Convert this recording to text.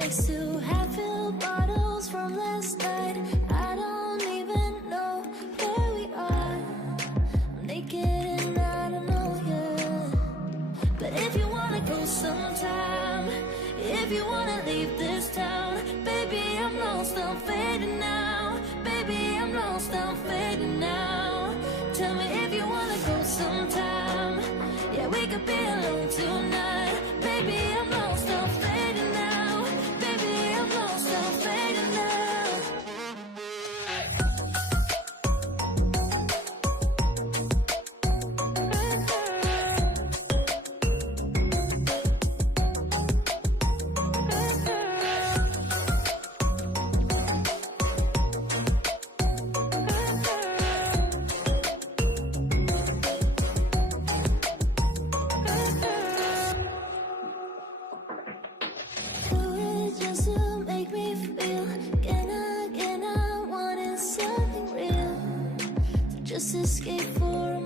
next to half-filled bottles from last night. I don't even know where we are. I'm naked and I don't know yet. But if you wanna go sometime, if you wanna leave this town, baby, I'm lost, I'm fading now. Baby, I'm lost, I'm fading now. Tell me if you wanna go sometime. Yeah, we could be alone tonight. Baby, I'm lost, I'm fading now. Baby, I'm lost, I'm fading now. Just to make me feel again, I wanted something real to just escape for a